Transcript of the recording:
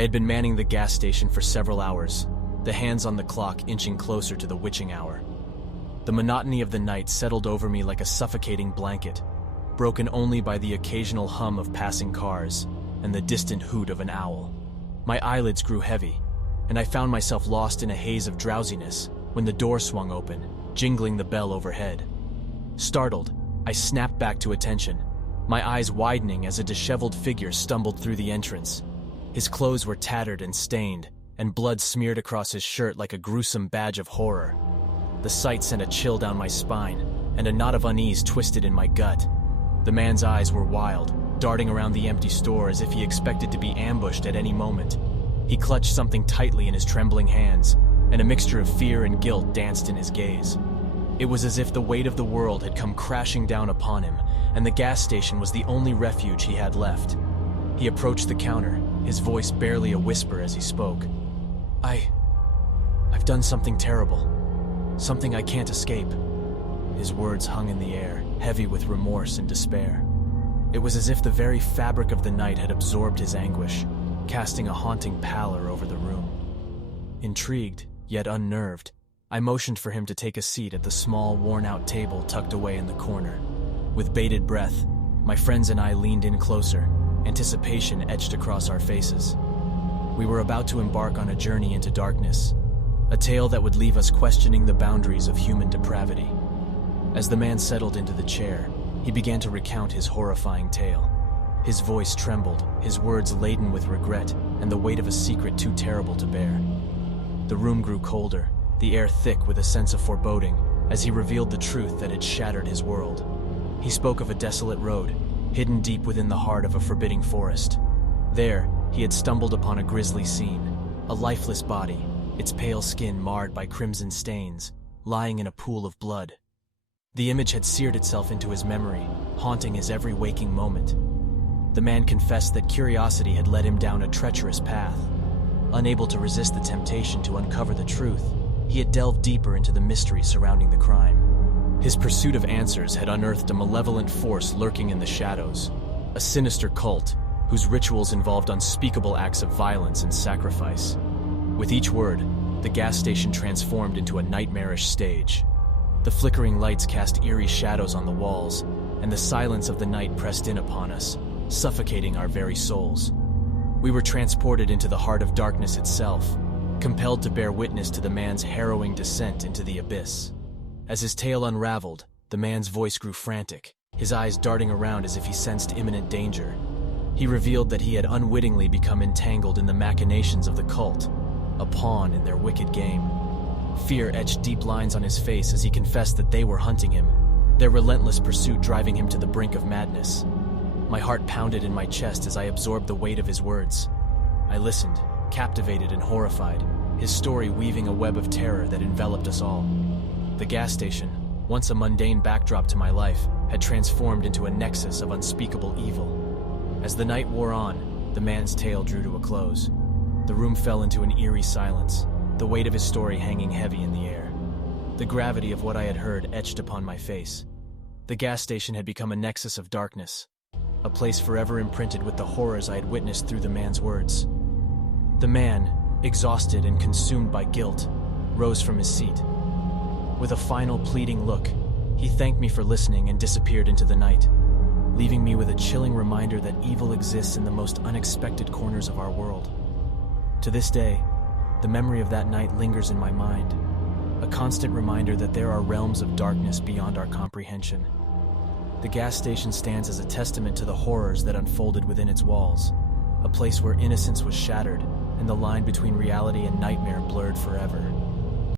I had been manning the gas station for several hours, the hands on the clock inching closer to the witching hour. The monotony of the night settled over me like a suffocating blanket, broken only by the occasional hum of passing cars and the distant hoot of an owl. My eyelids grew heavy, and I found myself lost in a haze of drowsiness when the door swung open, jingling the bell overhead. Startled, I snapped back to attention, my eyes widening as a disheveled figure stumbled through the entrance. His clothes were tattered and stained, and blood smeared across his shirt like a gruesome badge of horror. The sight sent a chill down my spine, and a knot of unease twisted in my gut. The man's eyes were wild, darting around the empty store as if he expected to be ambushed at any moment. He clutched something tightly in his trembling hands, and a mixture of fear and guilt danced in his gaze. It was as if the weight of the world had come crashing down upon him, and the gas station was the only refuge he had left. He approached the counter, his voice barely a whisper as he spoke. I've done something terrible. Something I can't escape." His words hung in the air, heavy with remorse and despair. It was as if the very fabric of the night had absorbed his anguish, casting a haunting pallor over the room. Intrigued, yet unnerved, I motioned for him to take a seat at the small, worn-out table tucked away in the corner. With bated breath, my friends and I leaned in closer, anticipation etched across our faces. We were about to embark on a journey into darkness, a tale that would leave us questioning the boundaries of human depravity. As the man settled into the chair, he began to recount his horrifying tale. His voice trembled, his words laden with regret and the weight of a secret too terrible to bear. The room grew colder, the air thick with a sense of foreboding, as he revealed the truth that had shattered his world. He spoke of a desolate road, hidden deep within the heart of a forbidding forest. There, he had stumbled upon a grisly scene, a lifeless body, its pale skin marred by crimson stains, lying in a pool of blood. The image had seared itself into his memory, haunting his every waking moment. The man confessed that curiosity had led him down a treacherous path. Unable to resist the temptation to uncover the truth, he had delved deeper into the mystery surrounding the crime. His pursuit of answers had unearthed a malevolent force lurking in the shadows, a sinister cult whose rituals involved unspeakable acts of violence and sacrifice. With each word, the gas station transformed into a nightmarish stage. The flickering lights cast eerie shadows on the walls, and the silence of the night pressed in upon us, suffocating our very souls. We were transported into the heart of darkness itself, compelled to bear witness to the man's harrowing descent into the abyss. As his tale unraveled, the man's voice grew frantic, his eyes darting around as if he sensed imminent danger. He revealed that he had unwittingly become entangled in the machinations of the cult, a pawn in their wicked game. Fear etched deep lines on his face as he confessed that they were hunting him, their relentless pursuit driving him to the brink of madness. My heart pounded in my chest as I absorbed the weight of his words. I listened, captivated and horrified, his story weaving a web of terror that enveloped us all. The gas station, once a mundane backdrop to my life, had transformed into a nexus of unspeakable evil. As the night wore on, the man's tale drew to a close. The room fell into an eerie silence, the weight of his story hanging heavy in the air. The gravity of what I had heard etched upon my face. The gas station had become a nexus of darkness, a place forever imprinted with the horrors I had witnessed through the man's words. The man, exhausted and consumed by guilt, rose from his seat. With a final pleading look, he thanked me for listening and disappeared into the night, leaving me with a chilling reminder that evil exists in the most unexpected corners of our world. To this day, the memory of that night lingers in my mind, a constant reminder that there are realms of darkness beyond our comprehension. The gas station stands as a testament to the horrors that unfolded within its walls, a place where innocence was shattered and the line between reality and nightmare blurred forever.